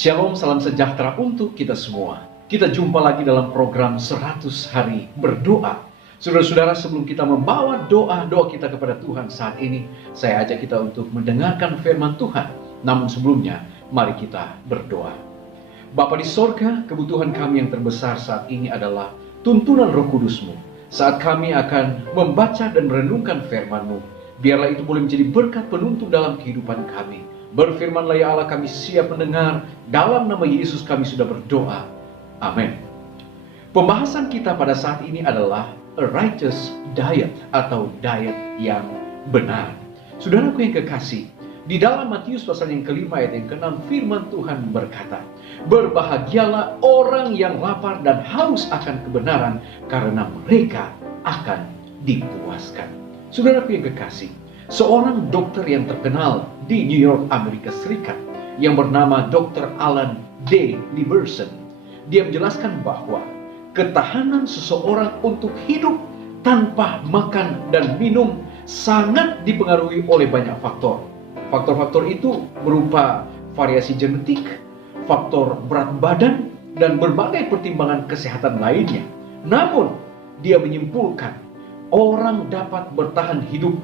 Shalom, salam sejahtera untuk kita semua. Kita jumpa lagi dalam program 100 hari berdoa. Saudara-saudara, sebelum kita membawa doa kita kepada Tuhan saat ini, saya ajak kita untuk mendengarkan firman Tuhan. Namun sebelumnya, mari kita berdoa. Bapa di sorga, kebutuhan kami yang terbesar saat ini adalah tuntunan Roh Kudus-Mu. Saat kami akan membaca dan merenungkan firman-Mu, biarlah itu boleh menjadi berkat penuntun dalam kehidupan kami. Berfirmanlah ya Allah, kami siap mendengar. Dalam nama Yesus kami sudah berdoa. Amin. Pembahasan kita pada saat ini adalah a righteous diet atau diet yang benar. Saudaraku yang kekasih, di dalam Matius pasal yang kelima ayat yang ke-6 firman Tuhan berkata, berbahagialah orang yang lapar dan haus akan kebenaran, karena mereka akan dipuaskan. Saudaraku yang kekasih, seorang dokter yang terkenal di New York, Amerika Serikat, yang bernama Dr. Alan D. Liberson, dia menjelaskan bahwa ketahanan seseorang untuk hidup tanpa makan dan minum sangat dipengaruhi oleh banyak faktor. Faktor-faktor itu berupa variasi genetik, faktor berat badan, dan berbagai pertimbangan kesehatan lainnya. Namun, dia menyimpulkan orang dapat bertahan hidup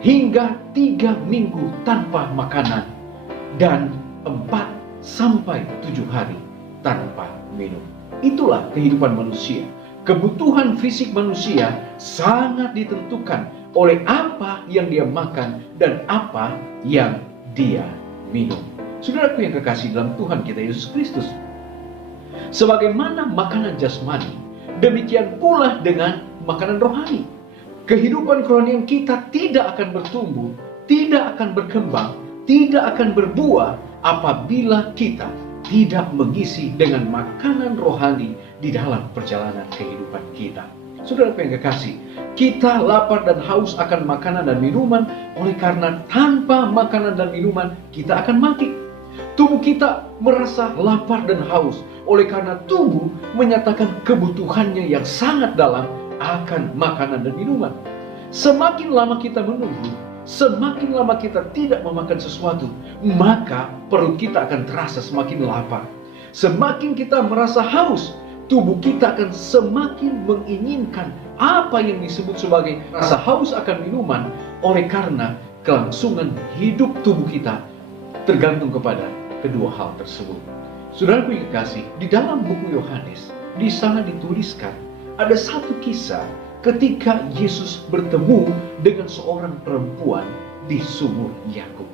hingga 3 minggu tanpa makanan dan 4 sampai 7 hari tanpa minum. Itulah kehidupan manusia. Kebutuhan fisik manusia sangat ditentukan oleh apa yang dia makan dan apa yang dia minum. Saudaraku yang kekasih dalam Tuhan kita Yesus Kristus, sebagaimana makanan jasmani, demikian pula dengan makanan rohani. Kehidupan kerohanian kita tidak akan bertumbuh, tidak akan berkembang, tidak akan berbuah apabila kita tidak mengisi dengan makanan rohani di dalam perjalanan kehidupan kita. Saudara yang kekasih, kita lapar dan haus akan makanan dan minuman, oleh karena tanpa makanan dan minuman kita akan mati. Tubuh kita merasa lapar dan haus, oleh karena tubuh menyatakan kebutuhannya yang sangat dalam akan makanan dan minuman. Semakin lama kita menunggu, semakin lama kita tidak memakan sesuatu, maka perut kita akan terasa semakin lapar. Semakin kita merasa haus, tubuh kita akan semakin menginginkan apa yang disebut sebagai rasa haus akan minuman, oleh karena kelangsungan hidup tubuh kita tergantung kepada kedua hal tersebut. Saudaraku yang kekasih, di dalam buku Yohanes, di sana dituliskan ada satu kisah ketika Yesus bertemu dengan seorang perempuan di sumur Yakub.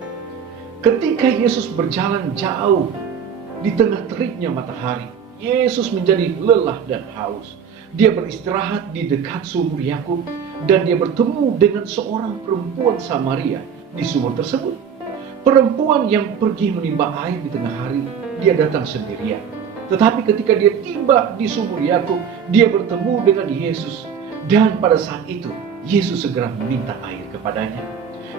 Ketika Yesus berjalan jauh di tengah teriknya matahari, Yesus menjadi lelah dan haus. Dia beristirahat di dekat sumur Yakub dan dia bertemu dengan seorang perempuan Samaria di sumur tersebut. Perempuan yang pergi menimba air di tengah hari, dia datang sendirian. Tetapi ketika dia tiba di sumur Yakub, dia bertemu dengan Yesus. Dan pada saat itu, Yesus segera meminta air kepadanya.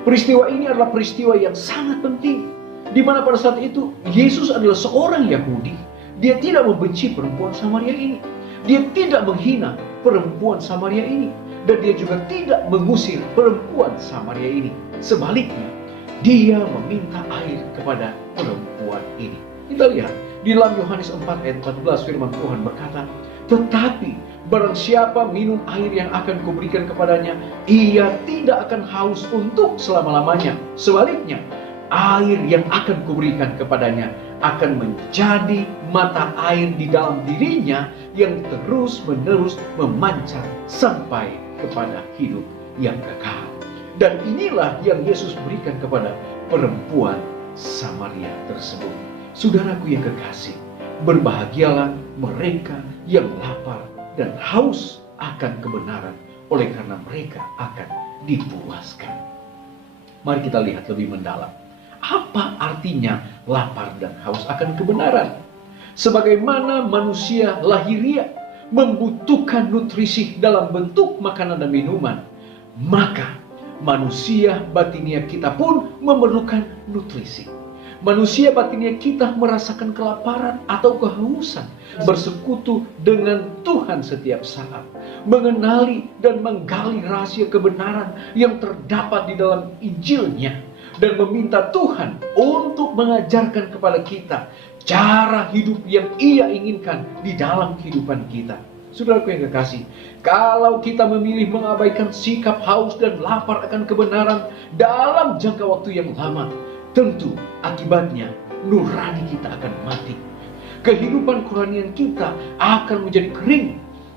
Peristiwa ini adalah peristiwa yang sangat penting, di mana pada saat itu, Yesus adalah seorang Yahudi. Dia tidak membenci perempuan Samaria ini. Dia tidak menghina perempuan Samaria ini. Dan dia juga tidak mengusir perempuan Samaria ini. Sebaliknya, dia meminta air kepada perempuan ini. Kita lihat di dalam Yohanes 4 ayat 14 firman Tuhan berkata, tetapi barang siapa minum air yang akan kuberikan kepadanya, ia tidak akan haus untuk selama-lamanya. Sebaliknya, air yang akan kuberikan kepadanya akan menjadi mata air di dalam dirinya yang terus-menerus memancar sampai kepada hidup yang kekal. Dan inilah yang Yesus berikan kepada perempuan Samaria tersebut. Saudaraku yang kekasih, berbahagialah mereka yang lapar dan haus akan kebenaran, oleh karena mereka akan dipuaskan. Mari kita lihat lebih mendalam. Apa artinya lapar dan haus akan kebenaran? Sebagaimana manusia lahiriah membutuhkan nutrisi dalam bentuk makanan dan minuman, maka manusia batinia kita pun memerlukan nutrisi. Manusia batinia kita merasakan kelaparan atau kehausan, bersekutu dengan Tuhan setiap saat, mengenali dan menggali rahasia kebenaran yang terdapat di dalam Injilnya, dan meminta Tuhan untuk mengajarkan kepada kita cara hidup yang Ia inginkan di dalam kehidupan kita. Saudaraku yang kekasih, kalau kita memilih mengabaikan sikap haus dan lapar akan kebenaran dalam jangka waktu yang lama, tentu akibatnya nurani kita akan mati. Kehidupan kerohanian kita akan menjadi kering,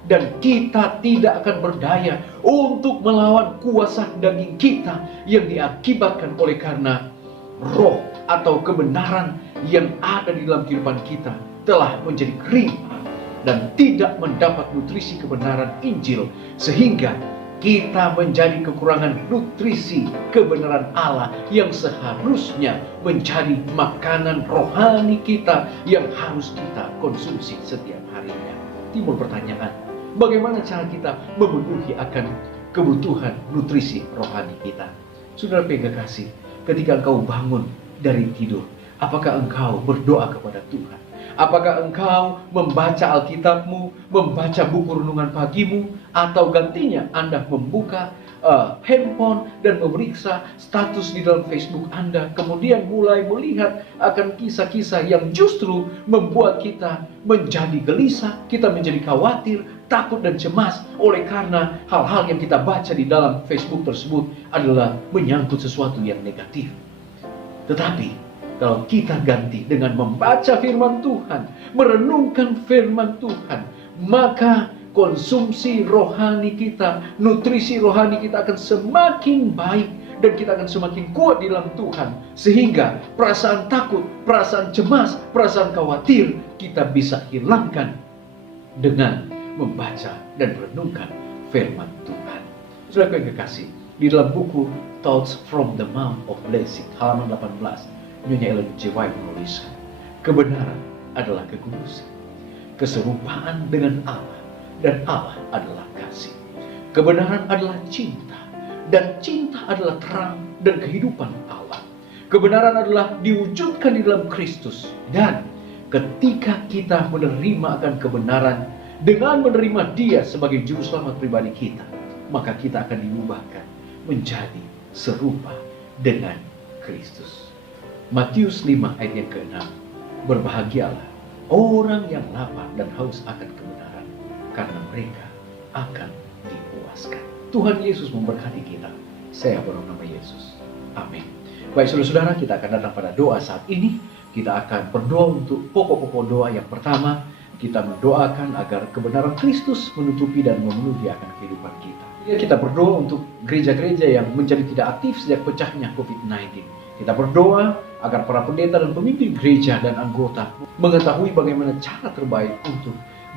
dan kita tidak akan berdaya untuk melawan kuasa daging kita yang diakibatkan oleh karena roh atau kebenaran yang ada di dalam kehidupan kita telah menjadi kering dan tidak mendapat nutrisi kebenaran Injil, sehingga kita menjadi kekurangan nutrisi kebenaran Allah yang seharusnya menjadi makanan rohani kita yang harus kita konsumsi setiap harinya. Timbul pertanyaan, bagaimana cara kita memenuhi akan kebutuhan nutrisi rohani kita? Saudara yang kekasih, ketika engkau bangun dari tidur, apakah engkau berdoa kepada Tuhan? Apakah engkau membaca Alkitabmu, membaca buku renungan pagimu, atau gantinya Anda membuka handphone dan memeriksa status di dalam Facebook Anda, kemudian mulai melihat akan kisah-kisah yang justru membuat kita menjadi gelisah, kita menjadi khawatir, takut dan cemas oleh karena hal-hal yang kita baca di dalam Facebook tersebut adalah menyangkut sesuatu yang negatif. Tetapi kalau kita ganti dengan membaca firman Tuhan, merenungkan firman Tuhan, maka konsumsi rohani kita, nutrisi rohani kita akan semakin baik dan kita akan semakin kuat di dalam Tuhan, sehingga perasaan takut, perasaan cemas, perasaan khawatir kita bisa hilangkan dengan membaca dan merenungkan firman Tuhan. Saudara yang kekasih, di dalam buku Thoughts from the Mount of Blessing halaman 18, Nyonya Ellen G. White menuliskan, kebenaran adalah kekudusan, keserupaan dengan Allah, dan Allah adalah kasih. Kebenaran adalah cinta, dan cinta adalah terang dan kehidupan Allah. Kebenaran adalah diwujudkan di dalam Kristus, dan ketika kita menerima akan kebenaran dengan menerima Dia sebagai juru selamat pribadi kita, maka kita akan diubahkan menjadi serupa dengan Kristus. Matius 5 ayat yang ke-6, berbahagialah orang yang lapar dan haus akan kebenaran, karena mereka akan dipuaskan. Tuhan Yesus memberkati kita. Saya bernama Yesus. Amin. Baik saudara-saudara, kita akan datang pada doa saat ini. Kita akan berdoa untuk pokok-pokok doa. Yang pertama, kita mendoakan agar kebenaran Kristus menutupi dan memenuhi akan kehidupan kita. Kita berdoa untuk gereja-gereja yang menjadi tidak aktif sejak pecahnya COVID-19. Kita berdoa agar para pendeta dan pemimpin gereja dan anggota mengetahui bagaimana cara terbaik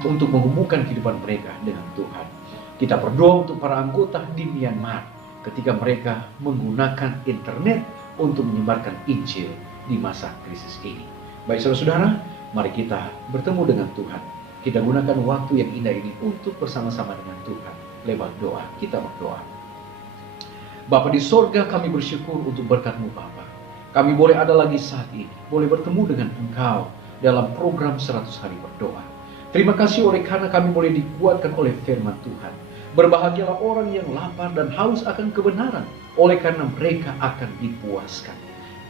untuk menghubungkan kehidupan mereka dengan Tuhan. Kita berdoa untuk para anggota di Myanmar ketika mereka menggunakan internet untuk menyebarkan Injil di masa krisis ini. Baik saudara-saudara, mari kita bertemu dengan Tuhan. Kita gunakan waktu yang indah ini untuk bersama-sama dengan Tuhan. Lewat doa, kita berdoa. Bapa di sorga, kami bersyukur untuk berkat-Mu Bapa. Kami boleh ada lagi saat ini, boleh bertemu dengan Engkau dalam program 100 hari berdoa. Terima kasih oleh karena kami boleh dikuatkan oleh firman Tuhan. Berbahagialah orang yang lapar dan haus akan kebenaran, oleh karena mereka akan dipuaskan.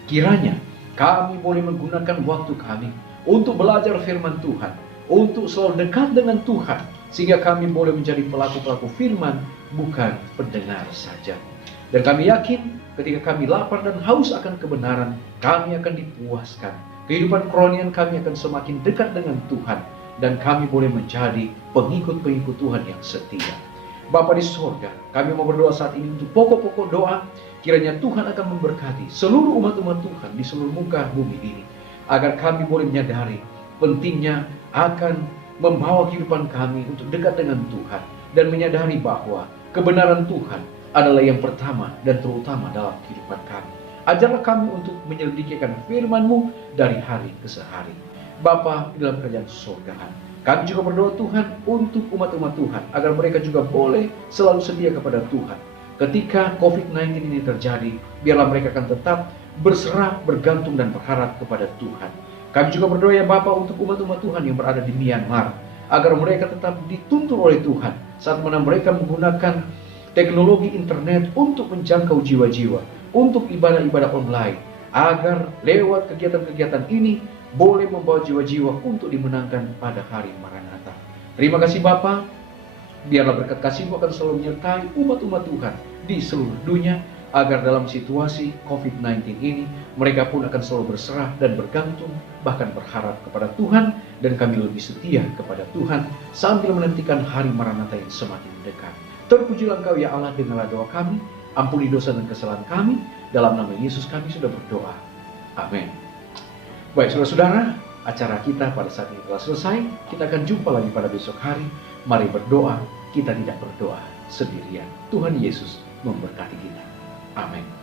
Kiranya kami boleh menggunakan waktu kami untuk belajar firman Tuhan, untuk selalu dekat dengan Tuhan, sehingga kami boleh menjadi pelaku-pelaku firman, bukan pendengar saja. Dan kami yakin ketika kami lapar dan haus akan kebenaran, kami akan dipuaskan. Kehidupan kerohanian kami akan semakin dekat dengan Tuhan, dan kami boleh menjadi pengikut-pengikut Tuhan yang setia. Bapa di sorga, kami mau berdoa saat ini untuk pokok-pokok doa. Kiranya Tuhan akan memberkati seluruh umat-umat Tuhan di seluruh muka bumi ini, agar kami boleh menyadari pentingnya akan membawa kehidupan kami untuk dekat dengan Tuhan, dan menyadari bahwa kebenaran Tuhan adalah yang pertama dan terutama dalam kehidupan kami. Ajarlah kami untuk menyelidikikan firman-Mu dari hari ke hari. Bapa di dalam kerajaan surga, kami juga berdoa Tuhan untuk umat-umat Tuhan, agar mereka juga boleh selalu setia kepada Tuhan. Ketika COVID-19 ini terjadi, biarlah mereka akan tetap berserah, bergantung dan berharap kepada Tuhan. Kami juga berdoa ya Bapa untuk umat-umat Tuhan yang berada di Myanmar, agar mereka tetap dituntun oleh Tuhan saat mana mereka menggunakan teknologi internet untuk menjangkau jiwa-jiwa, untuk ibadah-ibadah online, agar lewat kegiatan-kegiatan ini boleh membawa jiwa-jiwa untuk dimenangkan pada hari Maranatha. Terima kasih Bapa, biarlah berkat kasih-Mu akan selalu menyertai umat-umat Tuhan di seluruh dunia, agar dalam situasi COVID-19 ini mereka pun akan selalu berserah dan bergantung, bahkan berharap kepada Tuhan, dan kami lebih setia kepada Tuhan sambil menantikan hari Maranatha yang semakin dekat. Terpujilah Engkau ya Allah, dengarlah doa kami, ampuni dosa dan kesalahan kami, dalam nama Yesus kami sudah berdoa. Amin. Baik saudara-saudara, acara kita pada saat ini telah selesai. Kita akan jumpa lagi pada besok hari. Mari berdoa, kita tidak berdoa sendirian. Tuhan Yesus memberkati kita. Amin.